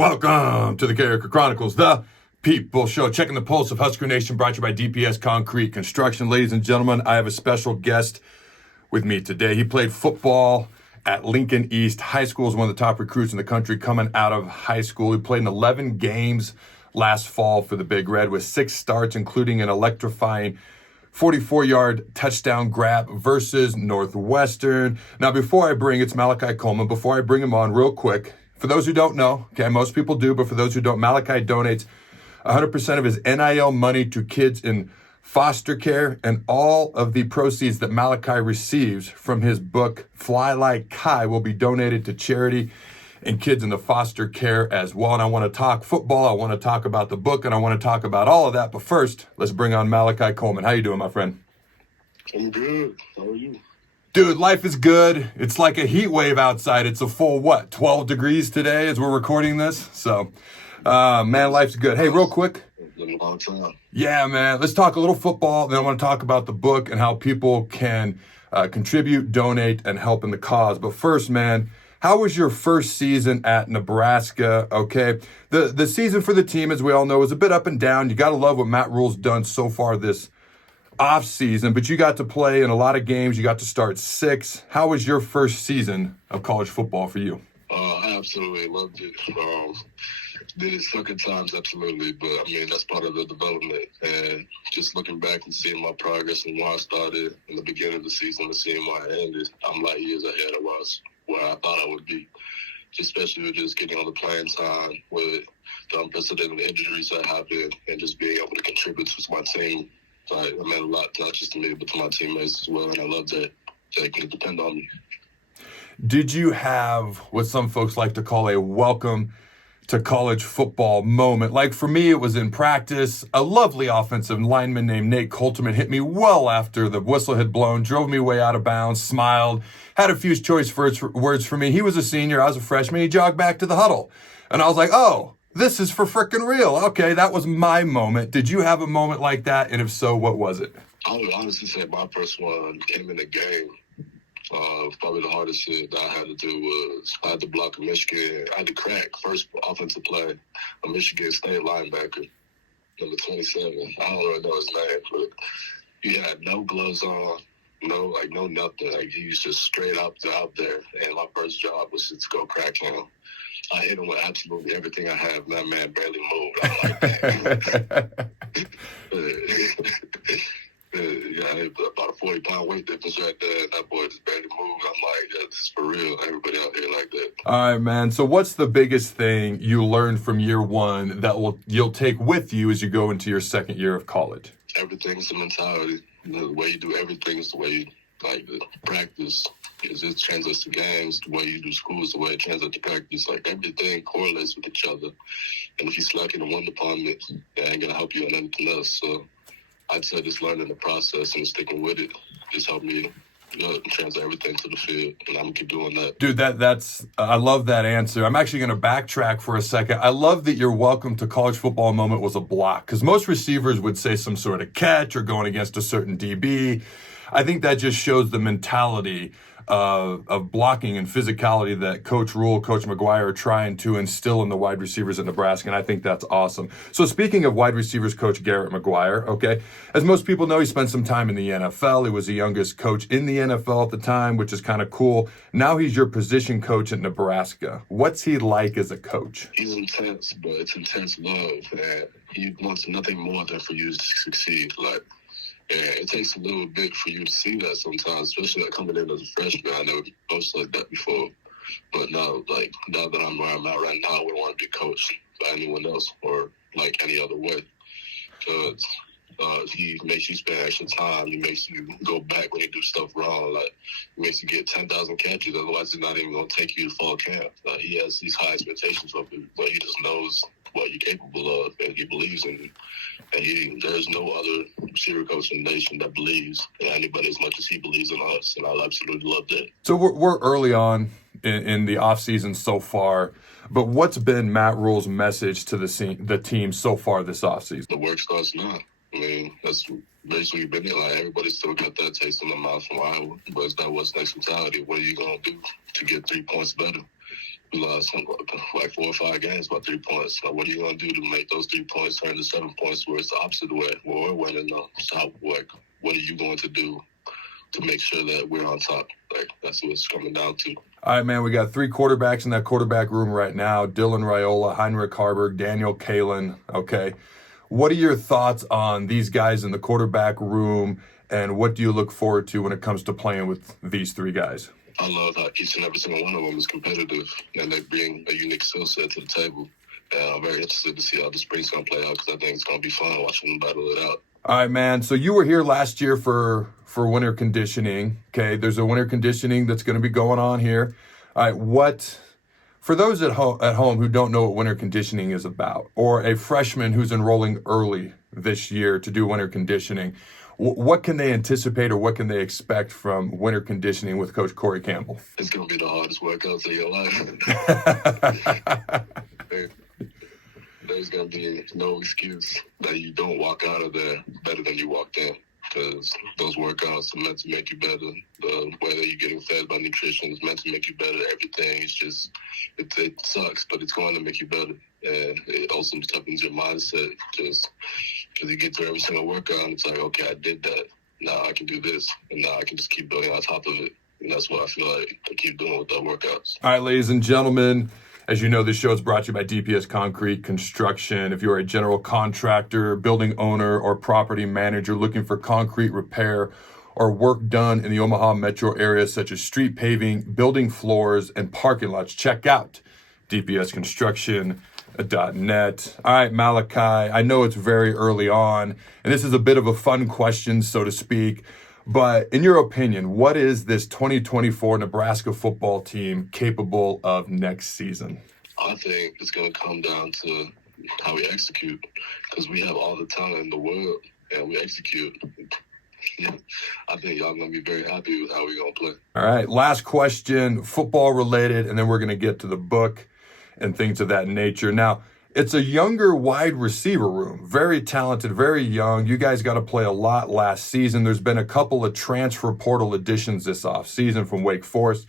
Welcome to the Carriker Chronicles, the People Show. Checking the pulse of Husker Nation, brought to you by DPS Concrete Construction. Ladies and gentlemen, I have a special guest with me today. He played football at Lincoln East High School, is one of the top recruits in the country coming out of high school. He played in 11 games last fall for the Big Red with 6 starts, including an electrifying 44-yard touchdown grab versus Northwestern. Now, it's Malachi Coleman. Before I bring him on real quick, for those who don't know, okay, most people do, but for those who don't, Malachi donates 100% of his NIL money to kids in foster care, and all of the proceeds that Malachi receives from his book, Fly Like Kai, will be donated to charity and kids in the foster care as well. And I want to talk football, I want to talk about the book, and I want to talk about all of that. But first, let's bring on Malachi Coleman. How you doing, my friend? I'm good. How are you? Dude, life is good. It's like a heat wave outside. It's a full, 12 degrees today as we're recording this. So, man, life's good. Hey, real quick. It's been a long time. Yeah, man. Let's talk a little football. Then I want to talk about the book and how people can contribute, donate, and help in the cause. But first, man, how was your first season at Nebraska? Okay. The season for the team, as we all know, is a bit up and down. You got to love what Matt Rhule's done so far this offseason, but you got to play in a lot of games. You got to start 6. How was your first season of college football for you? I absolutely loved it. Did it suck at times, absolutely, but I mean, that's part of the development. And just looking back and seeing my progress and where I started in the beginning of the season and seeing where I ended, I'm like years ahead of where I thought I would be. Especially with just getting on the playing time with the unprecedented injuries that happened and just being able to contribute to my team. It meant a lot, not just to me, but to my teammates as well, and I love that they can depend on me. Did you have what some folks like to call a welcome to college football moment? Like for me, it was in practice. A lovely offensive lineman named Nate Coleman hit me well after the whistle had blown, drove me way out of bounds, smiled, had a few choice words for me. He was a senior, I was a freshman. He jogged back to the huddle, and I was like, oh, this is for frickin' real. Okay, that was my moment. Did you have a moment like that? And if so, what was it? I would honestly say my first one came in the game. Probably the hardest shit that I had to do was I had to block a Michigan. I had to crack first offensive play, a Michigan State linebacker, number 27. I don't really know his name, but he had no gloves on, no nothing. Like he was just straight out there. And my first job was just to go crack him. I hit him with absolutely everything I have. That man barely moved. I'm like, yeah, about a 40-pound weight difference right there. That boy just barely moved. I'm like, yeah, this is for real. Everybody out here like that. All right, man. So what's the biggest thing you learned from year one that you'll take with you as you go into your second year of college? Everything's the mentality. The way you do everything is the way you the practice. It translates to games. The way you do school is the way it translates to practice. Like everything correlates with each other. And if you slack in one department, it ain't gonna help you on anything else. So I'd say just learning the process and sticking with it just helped me translate everything to the field, and I'm gonna keep doing that. Dude, that's I love that answer. I'm actually gonna backtrack for a second. I love that your welcome to college football moment was a block, because most receivers would say some sort of catch or going against a certain DB. I think that just shows the mentality of blocking and physicality that Coach Rhule, Coach McGuire are trying to instill in the wide receivers at Nebraska, and I think that's awesome. So speaking of wide receivers, Coach Garrett McGuire, okay, as most people know, he spent some time in the NFL. He was the youngest coach in the NFL at the time, which is kind of cool. Now he's your position coach at Nebraska. What's he like as a coach? He's intense, but it's intense love, and he wants nothing more than for you to succeed. And it takes a little bit for you to see that sometimes, especially coming in as a freshman. I never coached like that before. But now that I'm where I'm at right now, I wouldn't want to be coached by anyone else or any other way. Because he makes you spend extra time. He makes you go back when you do stuff wrong. He makes you get 10,000 catches. Otherwise, he's not even going to take you to fall camp. He has these high expectations of you, but he just knows what you're capable of, and he believes in you. And there's no other receiver coach in the nation that believes in anybody as much as he believes in us, and I absolutely love that. So we're early on in the offseason so far, but what's been Matt Rhule's message to the team so far this offseason? The work starts now. I mean, that's basically been it. Everybody still got that taste in their mouth from Iowa, but it's that what's next mentality. What are you going to do to get 3 points better? We lost like 4 or 5 games by 3 points. So what are you going to do to make those 3 points turn to 7 points where it's the opposite way, where we're winning? So what are you going to do to make sure that we're on top? Like, that's what it's coming down to. All right, man, we got 3 quarterbacks in that quarterback room right now. Dylan Raiola, Heinrich Haarberg, Daniel Kalen. Okay. What are your thoughts on these guys in the quarterback room, and what do you look forward to when it comes to playing with these 3 guys? I love how each and every single one of them is competitive, and they bring a unique skill set to the table. And I'm very interested to see how the spring's going to play out, because I think it's going to be fun watching them battle it out. All right, man. So you were here last year for winter conditioning. Okay, there's a winter conditioning that's going to be going on here. All right, for those at home who don't know what winter conditioning is about, or a freshman who's enrolling early this year to do winter conditioning, what can they anticipate or what can they expect from winter conditioning with Coach Corey Campbell? It's going to be the hardest workouts of your life. There's going to be no excuse that you don't walk out of there better than you walked in, because those workouts are meant to make you better. The way that you're getting fed by nutrition is meant to make you better. Everything is just, it sucks, but it's going to make you better. And it also toughens your mindset, just because you get through every single workout and it's like, okay, I did that. Now I can do this. And now I can just keep building on top of it. And that's what I feel like I keep doing with the workouts. All right, ladies and gentlemen, as you know, this show is brought to you by DPS Concrete Construction. If you're a general contractor, building owner, or property manager looking for concrete repair or work done in the Omaha metro area, such as street paving, building floors, and parking lots, check out dpsconstruction.net. All right, Malachi, I know it's very early on, and this is a bit of a fun question, so to speak, but in your opinion, what is this 2024 Nebraska football team capable of next season? I think it's going to come down to how we execute, because we have all the talent in the world and we execute. I think y'all going to be very happy with how we're going to play. All right, last question, football related, and then we're going to get to the book and things of that nature. Now, it's a younger wide receiver room, very talented, very young. You guys got to play a lot last season. There's been a couple of transfer portal additions this offseason from Wake Forest,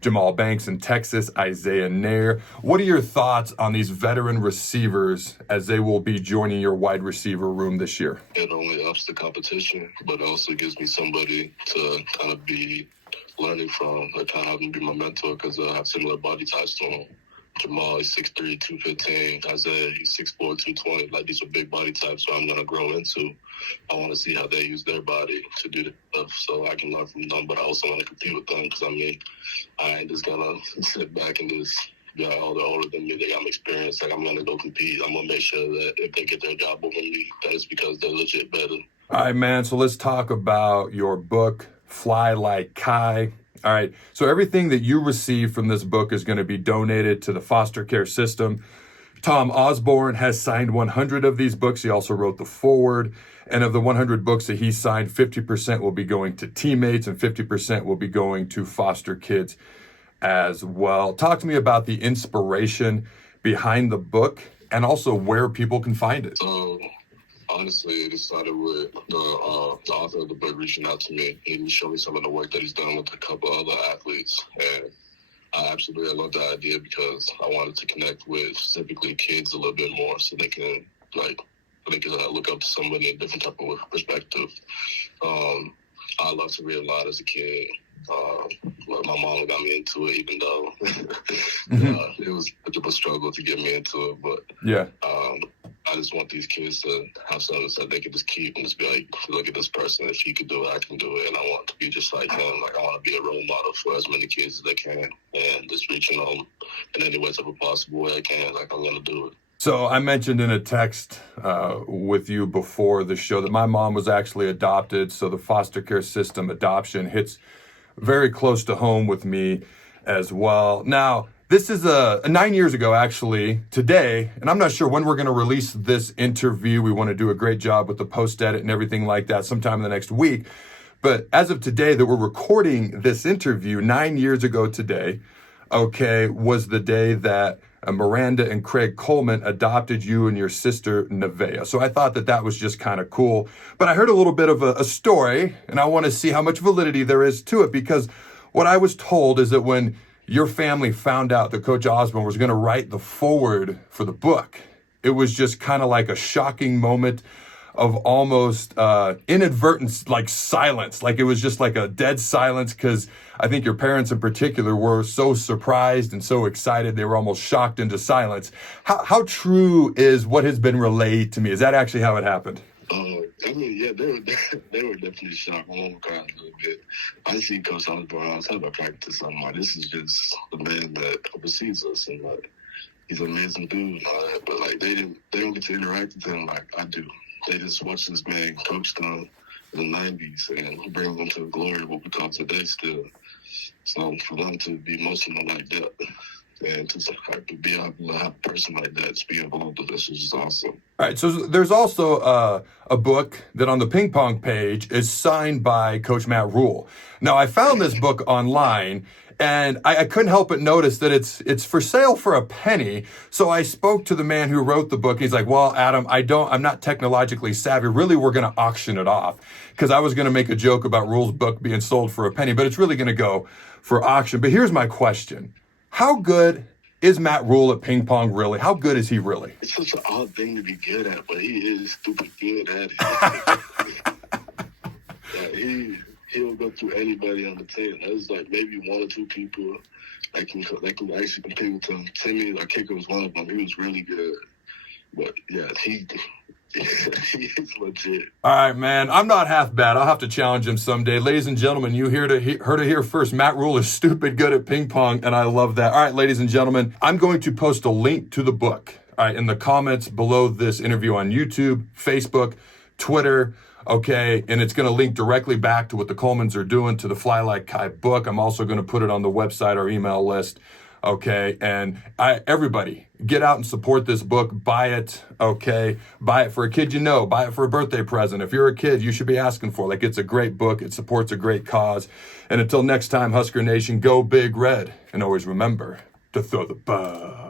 Jamal Banks in Texas, Isaiah Nair. What are your thoughts on these veteran receivers as they will be joining your wide receiver room this year? It only ups the competition, but it also gives me somebody to kind of be learning from, or kind of having to be my mentor, because I have similar body types to him. Jamal is 6'3", 215. Isaiah, he's 6'4", 220. Like, these are big body types, so I'm going to grow into. I want to see how they use their body to do the stuff so I can learn from them, but I also want to compete with them, because, I ain't just going to sit back and just be like, oh, they're older than me. They got experience. Like, I'm going to go compete. I'm going to make sure that if they get their job over me, that it's because they're legit better. All right, man. So let's talk about your book, Fly Like Kai. All right, so everything that you receive from this book is going to be donated to the foster care system. Tom Osborne has signed 100 of these books. He also wrote the foreword. And of the 100 books that he signed, 50% will be going to teammates and 50% will be going to foster kids as well. Talk to me about the inspiration behind the book and also where people can find it. So, honestly, it started with the author of the book reaching out to me. He showed me some of the work that he's done with a couple other athletes. And I absolutely love that idea, because I wanted to connect with specifically kids a little bit more, so they can look up to somebody in a different type of perspective. I loved to read a lot as a kid. My mom got me into it, even though it was a bit of a struggle to get me into it. But yeah, I just want these kids to have something that they can just keep and just be like, look at this person. If he can do it, I can do it. And I want to be just like him. Like, I want to be a role model for as many kids as I can, and just reaching them in any way possible way I can. Like, I'm going to do it. So I mentioned in a text with you before the show that my mom was actually adopted. So the foster care system adoption hits very close to home with me as well. Now, this is 9 years ago, actually, today, and I'm not sure when we're going to release this interview. We want to do a great job with the post-edit and everything like that sometime in the next week. But as of today that we're recording this interview, 9 years ago today, okay, was the day that Miranda and Craig Coleman adopted you and your sister, Nevaeh. So I thought that was just kind of cool. But I heard a little bit of a story, and I want to see how much validity there is to it, because what I was told is that when your family found out that Coach Osborne was going to write the foreword for the book, it was just kind of like a shocking moment of almost inadvertent, like silence. Like it was just like a dead silence, because I think your parents in particular were so surprised and so excited they were almost shocked into silence. How true is what has been relayed to me? Is that actually how it happened? I mean, yeah, they were definitely shocked. My mom cried a little bit. I see Coach Osborne outside of practice. I'm like, this is just the man that oversees us, and like, he's an amazing dude and all that. But like, they don't get to interact with him like I do. They just watch this man coach them in the 90s and bring them to the glory of what we call today still. So for them to be emotional like that and to have to be able to have a person like that to be involved with us is just awesome. All right, so there's also a book that on the ping pong page is signed by Coach Matt Rhule. Now, I found this book online, and I couldn't help but notice that it's for sale for a penny. So I spoke to the man who wrote the book. He's like, well, Adam, I'm not technologically savvy. Really, we're going to auction it off, because I was going to make a joke about Rhule's book being sold for a penny, but it's really going to go for auction. But here's my question. How good is Matt Rhule at ping pong, really? How good is he really? It's such an odd thing to be good at, but he is stupid good at it. He'll go through anybody on the team. There's like maybe one or two people that can actually compete with him. Timmy, like Carriker was one of them. He was really good. But yeah, he's legit. All right, man. I'm not half bad. I'll have to challenge him someday. Ladies and gentlemen, you heard it here first. Matt Rhule is stupid good at ping pong, and I love that. All right, ladies and gentlemen, I'm going to post a link to the book, all right, in the comments below this interview on YouTube, Facebook, Twitter. Okay, and it's going to link directly back to what the Colemans are doing to the Fly Like Kai book. I'm also going to put it on the website or email list. Okay, and everybody get out and support this book. Buy it. Okay, buy it for a kid you know. Buy it for a birthday present. If you're a kid, you should be asking for it. Like, it's a great book. It supports a great cause. And until next time, Husker Nation, go Big Red, and always remember to throw the bug.